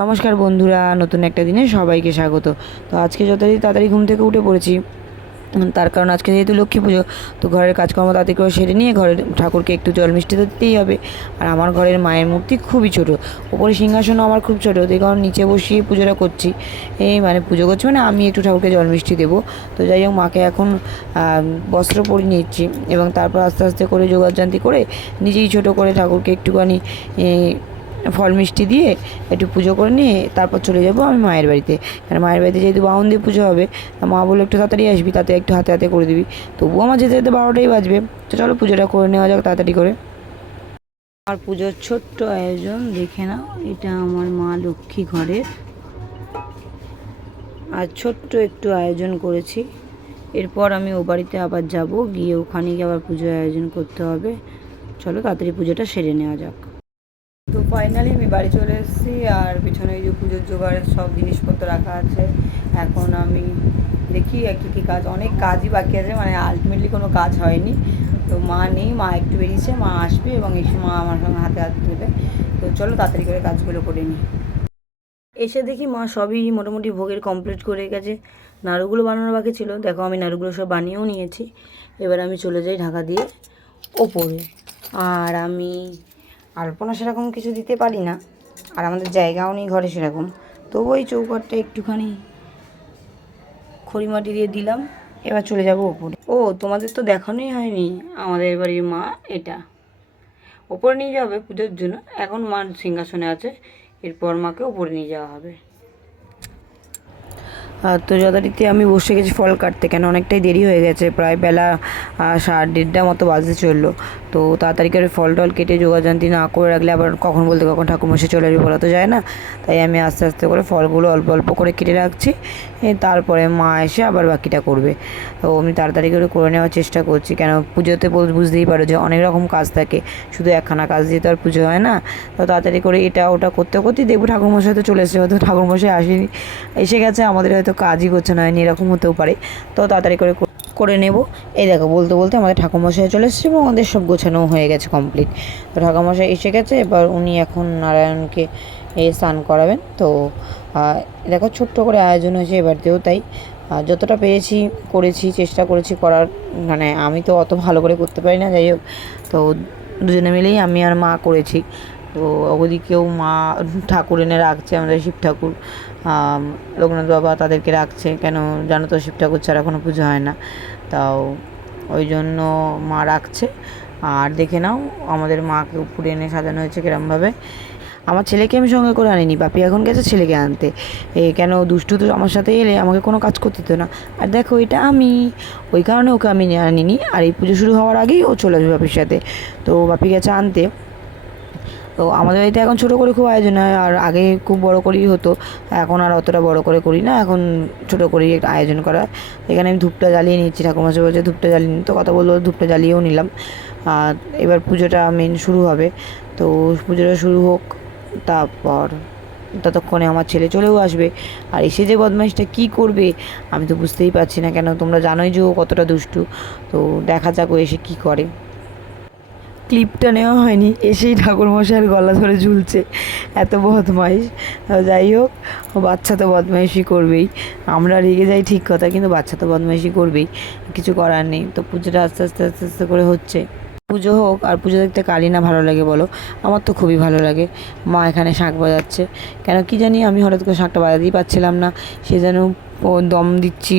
নমস্কার বন্ধুরা, নতুন একটা দিনে সবাইকে স্বাগত। তো আজকে যতই তাড়াতাড়ি ঘুম থেকে উঠে পড়েছি। তার কারণ আজকে যেহেতু লক্ষ্মী পুজো, তো ঘরের কাজকর্ম তাড়াতাড়ি করে সেরে নিয়ে ঘরের ঠাকুরকে একটু জল মিষ্টি তো দিতেই হবে। আর আমার ঘরের মায়ের মূর্তি খুবই ছোট। ওপরে সিংহাসনও আমার খুব ছোটো তো এই কারণ নিচে বসিয়ে পুজোটা করছি। এই মানে পুজো করছি মানে আমি একটু ঠাকুরকে জল মিষ্টি দেবো। তো যাই হোক, মাকে এখন বস্ত্র পরিয়ে নিচ্ছি এবং তারপর আস্তে আস্তে করে যোগাযান্তি করে নিজেই ছোট করে ঠাকুরকে একটুখানি ফল মিষ্টি দিয়ে একটু পুজো করে নিয়ে তারপর চলে যাব আমি মায়ের বাড়িতে। কারণ মায়ের বাড়িতে যেহেতু বাউন দিয়ে পুজো হবে মা বলে একটু তাড়াতাড়ি আসবি, তাতে একটু হাতে হাতে করে দিবি। তবুও আমার যেতে যেতে বারোটাই বাজবে। তো চলো পুজোটা করে নেওয়া যাক তাড়াতাড়ি করে। আমার পুজোর ছোট্ট আয়োজন, দেখে নাও, এটা আমার মা লক্ষ্মী ঘরের আর ছোট্ট একটু আয়োজন করেছি। এরপর আমি ও বাড়িতে আবার যাব, গিয়ে ওখানে গিয়ে আবার পুজোর আয়োজন করতে হবে। চলো তাড়াতাড়ি পুজোটা সেরে নেওয়া যাক। তো ফাইনালি আমি বাড়ি চলে এসেছি আর পিছনে এই যে পুজোর জোগাড়ের সব জিনিসপত্র রাখা আছে। এখন আমি দেখি কী কী কাজ, অনেক কাজই বাকি আছে মানে আলটিমেটলি কোনো কাজ হয়নি। তো মা নেই, মা একটু বেরিয়েছে, মা আসবে এবং এসে মা আমার সঙ্গে হাতে হাত দেবে তো চলো তাড়াতাড়ি করে কাজগুলো করে নিই। এসে দেখি মা সবই মোটামুটি ভোগের কমপ্লিট করে গেছে। নাড়ুগুলো বানানো বাকি ছিল। দেখো আমি নাড়ুগুলো সব বানিয়েও নিয়েছি। এবার আমি চলে যাই ঢাকা দিয়ে ওপরে। আর আমি আলপনা সেরকম কিছু দিতে পারি না। আর আমাদের জায়গাও নেই ঘরে সেরকম। তবু ওই চৌকাটটা একটুখানি খড়ি মাটি দিয়ে দিলাম। এবার চলে যাব ওপরে। ও, তোমাদের তো দেখানোই হয়নি আমাদের বাড়ির মা এটা। ওপরে নিয়ে যাবে পুজোর জন্য। এখন মা সিংহাসনে আছে। এরপর মাকে ওপরে নিয়ে যাওয়া হবে। তো যথারীতি আমি বসে গেছি ফল কাটতে, কেন অনেকটাই দেরি হয়ে গেছে। প্রায় বেলা সাড়ে দেড়টা মতো বাজতে চলল। তো তাড়াতাড়ি করে ফল টল কেটে যোগাযান্তি না করে রাখলে আবার কখন বলতে কখন ঠাকুরমশাই চলে আসবে বলা তো যায় না। তাই আমি আস্তে আস্তে করে ফলগুলো অল্প অল্প করে কেটে রাখছি। তারপরে মা এসে আবার বাকিটা করবে। তো আমি তাড়াতাড়ি করে করে নেওয়ার চেষ্টা করছি। কেন পুজোতে বুঝতেই পারো যে অনেক রকম কাজ থাকে। শুধু একখানা কাজ দিয়ে তো আর পুজো হয় না। তো তাড়াতাড়ি করে এটা ওটা করতে করতেই দেখব ঠাকুরমশাই তো চলে এসেছে। হয়তো ঠাকুরমশাই আসেনি। এসে গেছে, আমাদের হয়তো কাজই করছে না হয়নি এরকম হতেও পারে। তো তাড়াতাড়ি করে করে নেব। এই দেখো, বলতে বলতে আমাদের ঠাকুরমশাই চলে এসেছে এবং আমাদের সব গোছানো হয়ে গেছে কমপ্লিট তো ঠাকুরমশাই এসে গেছে, এবার উনি এখন নারায়ণকে এ স্নান করাবেন। তো দেখো ছোট্ট করে আয়োজন হয়েছে এবারতেও তাই। যতটা পেরেছি করেছি, চেষ্টা করেছি করার মানে আমি তো অত ভালো করে করতে পারি না, যাই হোক। তো দুজনে মিলেই আমি আর মা করেছি। তো ওদিকেও মা ঠাকুর এনে রাখছে আমাদের শিব ঠাকুর লোকনাথ বাবা তাদেরকে রাখছে। কেন জানো তো, শিব ঠাকুর ছাড়া কোনো পুজো হয় না। তাও ওই জন্য মা রাখছে। আর দেখে নাও, আমাদের মাকে উপরে এনে সাজানো হয়েছে কিরমভাবে। আমার ছেলেকে আমি সঙ্গে করে আনিনি, বাপি এখন গেছে ছেলেকে আনতে। এ, কেন দুষ্টু তো আমার সাথে এলে আমাকে কোনো কাজ করতে দিত না। আর দেখো, এটা আমি, ওই কারণে ওকে আমি আনিনি। আর এই পুজো শুরু হওয়ার আগেই ও চলে আসবে বাপির সাথে। তো বাপি গেছে আনতে। তো আমাদের বাড়িতে এখন ছোটো করে খুব আয়োজন হয়, আর আগে খুব বড় করেই হতো। এখন আর অতটা বড় করে করি না, এখন ছোটো করেই একটা আয়োজন করা এখানে আমি ধূপটা জ্বালিয়ে নিচ্ছি ঠাকুমাসে বলছে ধূপটা জ্বালিয়ে তো কথা বলল, ধূপটা জ্বালিয়েও নিলাম। আর এবার পুজোটা মেন শুরু হবে। তো পুজোটা শুরু হোক, তারপর ততক্ষণে আমার ছেলে চলেও আসবে। আর এসে যে বদমাইশটা কী করবে, আমি তো বুঝতেই পারছি না কেন। তোমরা জানোই যে ও কতটা দুষ্টু। তো দেখা যাক ও এসে কী করে। ক্লিপটা নেওয়া হয়নি, এসেই ঠাকুরমশাইয়ের গলা ধরে ঝুলছে। এত বদমাইশ। যাই হোক, বাচ্চা তো বদমাইশি করবেই। আমরা রেগে যাই ঠিক কথা, কিন্তু বাচ্চা তো বদমাইশি করবেই। কিছু করার নেই। তো পুজোটা আস্তে আস্তে আস্তে আস্তে করে হচ্ছে। পুজো হোক আর পুজো দেখতে কালই না ভালো লাগে বলো। আমার তো খুবই ভালো লাগে। মা এখানে শাঁখ বাজাচ্ছে। কেন কি জানি আমি হঠাৎ করে শাঁখটা বাজাতেই পারছিলাম না। সে যেন ও দম দিচ্ছি।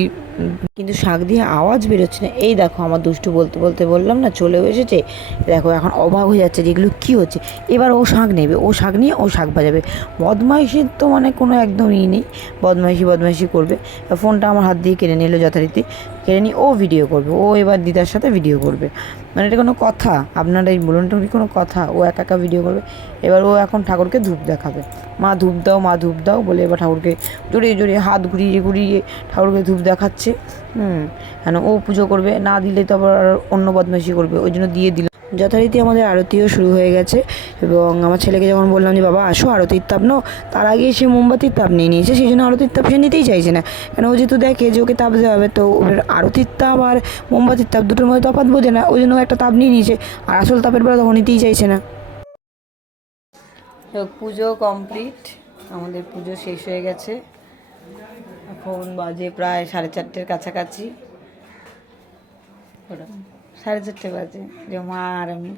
কিন্তু শাঁখ দিয়ে আওয়াজ বেরোচ্ছে না। এই দেখো আমার দুষ্টু বলতে বলতে বললাম না, চলেও এসেছে। দেখো এখন অবাক হয়ে যাচ্ছে যে এগুলো কী হচ্ছে। এবার ও শাঁখ নেবে, ও শাঁখ নিয়ে ও শাঁখ বাজাবে। বদমাইশির তো মানে কোনো একদম ই নেই। বদমাইশি বদমাইশি করবে। ফোনটা আমার হাত দিয়ে কেড়ে নিল যথারীতি। কেড়ে নিয়ে ও ভিডিও করবে। ও এবার দিদার সাথে ভিডিও করবে। মানে এটা কোনো কথা। আপনারা এই বলুন কোনো কথা? ও একা একা ভিডিও করবে। এবার ও এখন ঠাকুরকে ধূপ দেখাবে। মা ধূপ দাও, মা ধূপ দাও বলে এবার ঠাকুরকে জড়িয়ে জড়িয়ে হাত ঘুরিয়ে ঘুরিয়ে ঠাকুরকে ধূপ দেখাচ্ছে। হুম, কেন? ও পুজো করবে, না দিলে তো আবার অন্য বদমাইশি করবে, ওই জন্য দিয়ে দিল। যথারীতি আমাদের আরতিও শুরু হয়ে গেছে এবং আমার ছেলেকে যখন বললাম যে, বাবা, আসো, আরতির তাপ নাও। তার আগে সে মোমবাতির তাপ নিয়ে নিয়েছে, সেই জন্য আরতির তাপ সে নিতেই চাইছে না। কেন? ও যেহেতু দেখে যে ওকে তাপ দেওয়া হবে, তো ওর আরতির তাপ আর মোমবাতির তাপ দুটোর মধ্যে তফাৎ বোঝে না, ওই জন্য একটা তাপ নিয়ে নিয়েছে। আর আসল তাপের বেলা তখন নিতেই চাইছে না। পুজো কমপ্লিট। আমাদের পুজো শেষ হয়ে গেছে। এখন বাজে প্রায় সাড়ে চারটের কাছাকাছি। সাড়ে চারটে বাজে। যে মা আর আমি।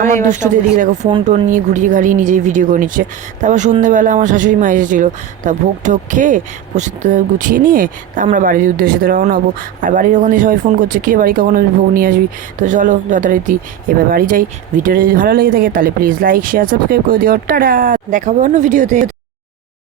আমার দুষ্টু দিদি দেখো ফোন টোন নিয়ে ঘুরিয়ে ঘাড়িয়ে নিজেই ভিডিও করে নিচ্ছে। তারপর সন্ধ্যেবেলা আমার শাশুড়ি মা এসেছিল। তা ভোগ ঠোক খেয়ে প্রসাদ গুছিয়ে নিয়ে তা আমরা বাড়ির উদ্দেশ্যে তো রওনা হব। আর বাড়ির ওখানে সবাই ফোন করছে কে বাড়ি কখনো ভোগ নিয়ে আসবি? তো চলো যথারীতি এবার বাড়ি যাই। ভিডিওটা যদি ভালো লেগে থাকে তাহলে প্লিজ লাইক শেয়ার সাবস্ক্রাইব করে দিও। টাটা! দেখাবো অন্য ভিডিওতে